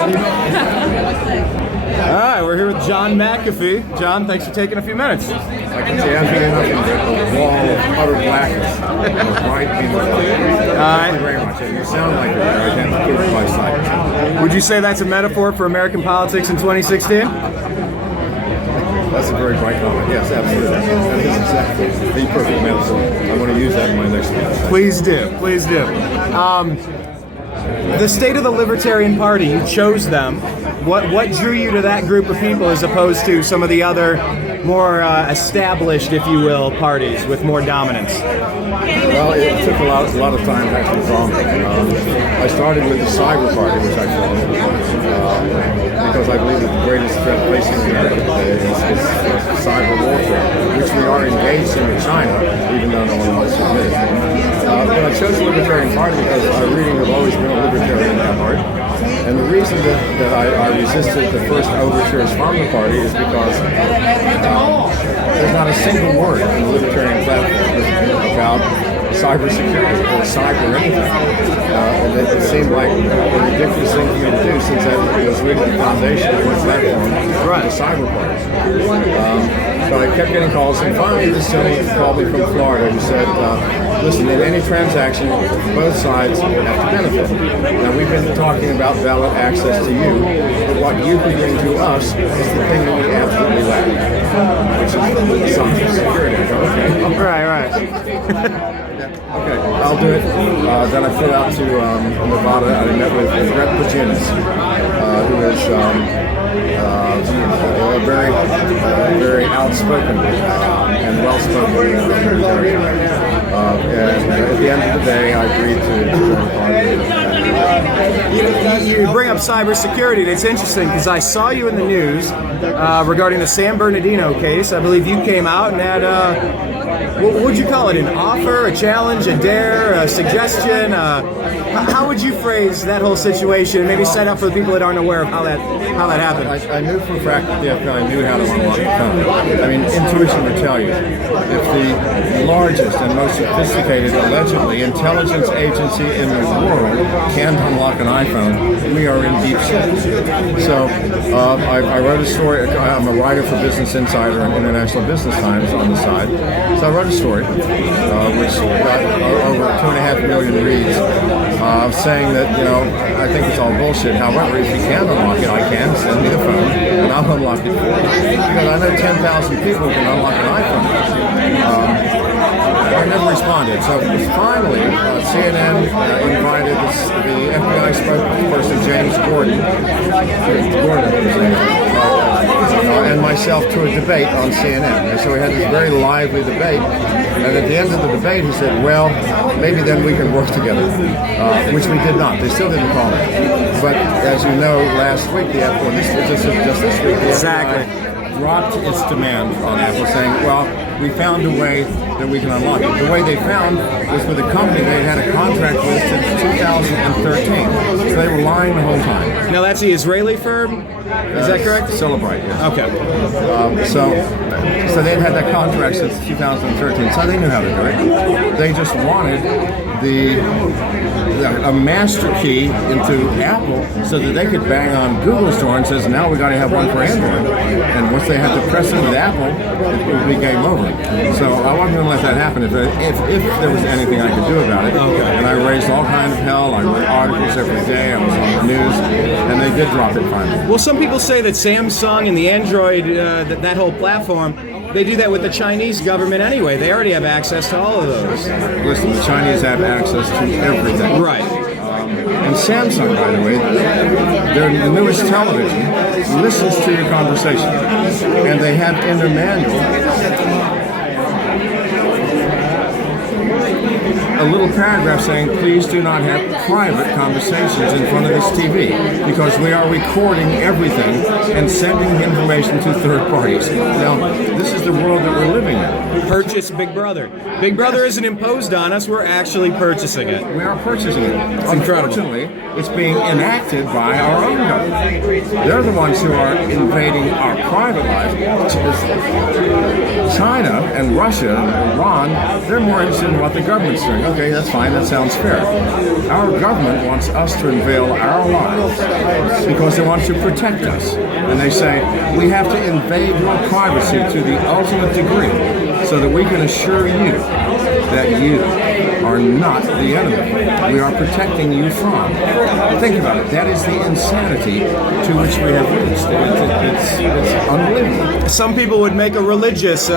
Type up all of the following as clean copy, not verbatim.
All right, we're here with John McAfee. John, thanks for taking a few minutes. I can see I'm getting up in the wall of utter blackness. Thank you very much. You sound like you're identical by sight. Would you say that's a metaphor for American politics in 2016? That's a very bright comment. Yes, absolutely. That is exactly the perfect metaphor. I want to use that in my next speech. Please do. Please do. The state of the Libertarian Party, you chose them. What drew you to that group of people as opposed to some of the other more established, if you will, parties with more dominance? Well, it took a lot of time to actually draw me. I started with the Cyber Party, which I formed, because I believe that the greatest threat facing America today is cyber warfare, which we are engaged in with China, even though no one wants to admit it. But I chose the Libertarian Party because I really have always been a libertarian at heart. And the reason that I resisted the first overtures from the party is because there's not a single word in the Libertarian platform about cybersecurity or cyber anything. And it seemed like a ridiculous thing for me to do since that was really the foundation of my platform, the cyber party. So I kept getting calls, and finally this gentleman called me from Florida who said, listen, in any transaction, both sides have to benefit. Now, we've been talking about ballot access to you, but what you can bring to us is the thing that we absolutely lack, which is cybersecurity. Okay. Right. Okay, I'll do it. Then I flew out to Nevada. I met with Bernadino, who is very outspoken and well-spoken libertarian. And at the end of the day, I agreed to join the party. You bring up cybersecurity, and it's interesting because I saw you in the news regarding the San Bernadino case. I believe you came out and had what would you call it? An offer, a challenge, a dare, a suggestion? How would you phrase that whole situation? Maybe set up for the people that aren't aware of how that happened. I knew for a fact that the FBI knew how to unlock the phone. I mean, intuition would tell you if the largest and most sophisticated, allegedly, intelligence agency in the world can't unlock an iPhone, we are in deep shit. So I wrote a story. I'm a writer for Business Insider and International Business Times on the side. So I wrote a story, which got over 2.5 million reads, saying that, I think it's all bullshit. However, if you can unlock it, I can. Send me the phone, and I'll unlock it for you. Because I know 10,000 people can unlock an iPhone. I never responded. So finally, CNN invited the FBI spokesperson, James Gordon, and myself to a debate on CNN. And so we had this very lively debate. And at the end of the debate, he said, well, maybe then we can work together, which we did not. They still didn't call it. But as you know, last week, just this week, the FBI dropped its demand on Apple, saying, well, we found a way that we can unlock it. The way they found was with a company they had a contract with since 2013. So they were lying the whole time. Now that's the Israeli firm? Is that correct? Celebrate, yes. Okay. So they'd had that contract since 2013, so they knew how to do it. They just wanted a master key into Apple so that they could bang on Google's door and says, now we got to have one for Android. And once they had to press it with Apple, it would be game over. So I wasn't going to let that happen if there was anything I could do about it. Okay. And I raised all kinds of hell. I wrote articles every day. I was on the news, and they did drop it finally. Well, some people say that Samsung and the Android, that whole platform, they do that with the Chinese government anyway. They already have access to all of those. Listen, the Chinese have access to everything. Right. And Samsung, by the way, the newest television listens to your conversation. And they have in their manual a little paragraph saying, please do not have private conversations in front of this TV because we are recording everything and sending information to third parties. Now, this is the world that we're living in. Purchase Big Brother. Big Brother isn't imposed on us, we're actually purchasing it. We are purchasing it. It's incredible. Unfortunately, it's being enacted by our own government. They're the ones who are invading our private lives. China and Russia and Iran, they're more interested in what the government's doing. okay, that's fine, that sounds fair. Our government wants us to unveil our lives because they want to protect us. And they say, we have to invade your privacy to the ultimate degree so that we can assure you that you are not the enemy. We are protecting you from. Think about it. That is the insanity to which we have reached. It's unbelievable. Some people would make a religious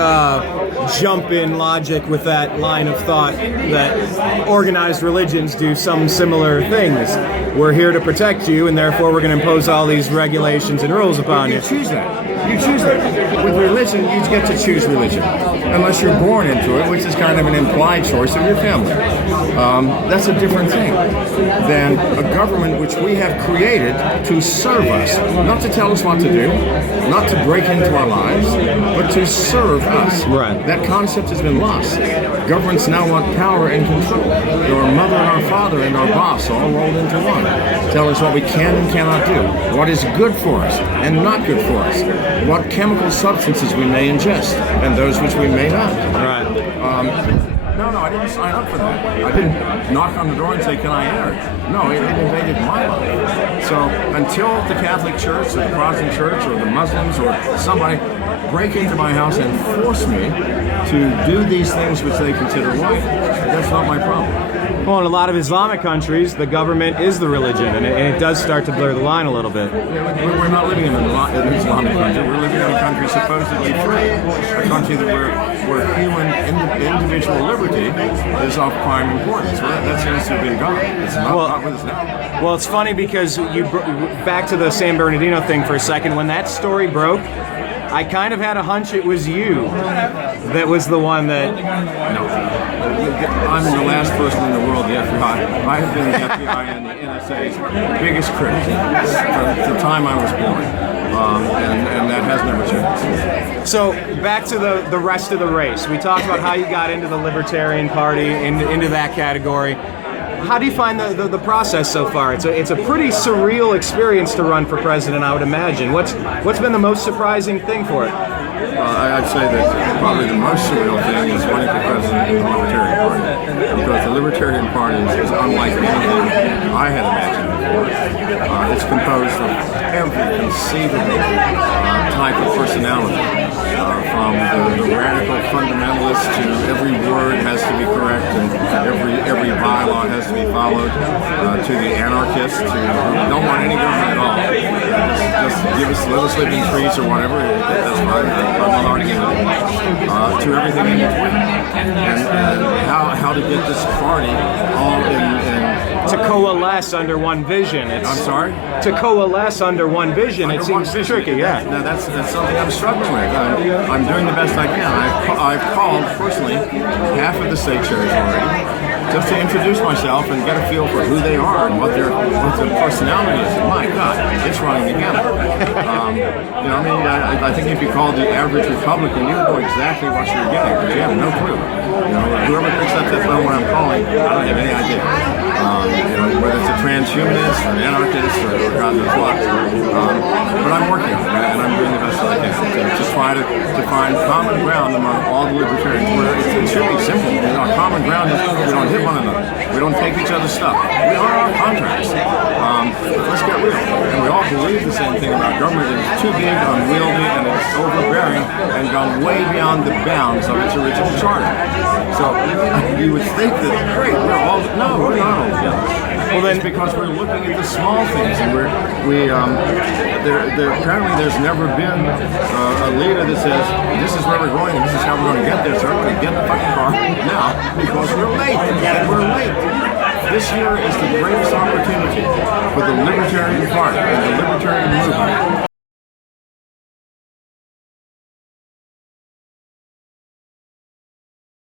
jump in logic with that line of thought that organized religions do some similar things. We're here to protect you, and therefore we're going to impose all these regulations and rules upon you. You choose that. You choose that. With religion, you get to choose religion. Unless you're born into it, which is kind of an implied choice of your family. That's a different thing than a government which we have created to serve us, not to tell us what to do, not to break into our lives, but to serve us. Right. That concept has been lost. Governments now want power and control. Our mother and our father and our boss all rolled into one. Tell us what we can and cannot do, what is good for us and not good for us, what chemical substances we may ingest and those which we may not. Right. No, I didn't sign up for that. I didn't knock on the door and say, can I enter? No, it invaded my life. So until the Catholic Church or the Protestant Church or the Muslims or somebody break into my house and force me to do these things which they consider right, that's not my problem. Well, in a lot of Islamic countries, the government is the religion, and it does start to blur the line a little bit. We're not living in an Islamic country. We're living in a country supposedly free, a country where human individual liberty is of prime importance. Well, that seems to have been gone. It's not with us now. Well, it's funny because back to the San Bernardino thing for a second. When that story broke, I kind of had a hunch it was you that was the one that... No. I'm the last person in the world, the FBI. I have been the FBI and the NSA's biggest critic from the time I was born. And that has never changed. So back to the rest of the race. We talked about how you got into the Libertarian Party, into that category. How do you find the process so far? It's a pretty surreal experience to run for president, I would imagine. What's been the most surprising thing for it? I'd say that probably the most surreal thing is running for president in the Libertarian Party. Because the Libertarian Party is unlike anything I had imagined before. It's composed of every conceivable type of personality. From the radical fundamentalist to every word has to be correct and every bylaw has to be followed, to the anarchists who don't want any government at all. Just let us live in trees or whatever, that's fine, I'm not arguing with it. To everything in between. And how to get this party all in to coalesce under one vision. I'm sorry? To coalesce under one vision, it seems tricky, yeah. Now that's something I'm struggling with. I'm doing the best I can. I've called, personally, half of the state chairs already, just to introduce myself and get a feel for who they are and what their personality is. And my God, it's running the gamut. I think if you called the average Republican, you would know exactly what you're getting, but you have no clue. Whoever picks up that phone when I'm calling, I don't have any idea. Whether it's a transhumanist or an anarchist or God knows what. But I'm working on it, and I'm doing the best that I can to try to find common ground among all the libertarians. Where it should be simple. Common ground is we don't hit one another. We don't take each other's stuff. We honor our contracts. Let's get real. And we all believe the same thing about government. It's too big, unwieldy, and it's overbearing, and gone way beyond the bounds of its original charter. So you would think that, great, we're all together. Well, then, it's because we're looking at the small things, and apparently there's never been a leader that says, this is where we're going, and this is how we're going to get there, so everybody get in the fucking car now, because we're late, and we're late. This year is the greatest opportunity for the Libertarian Party and the Libertarian movement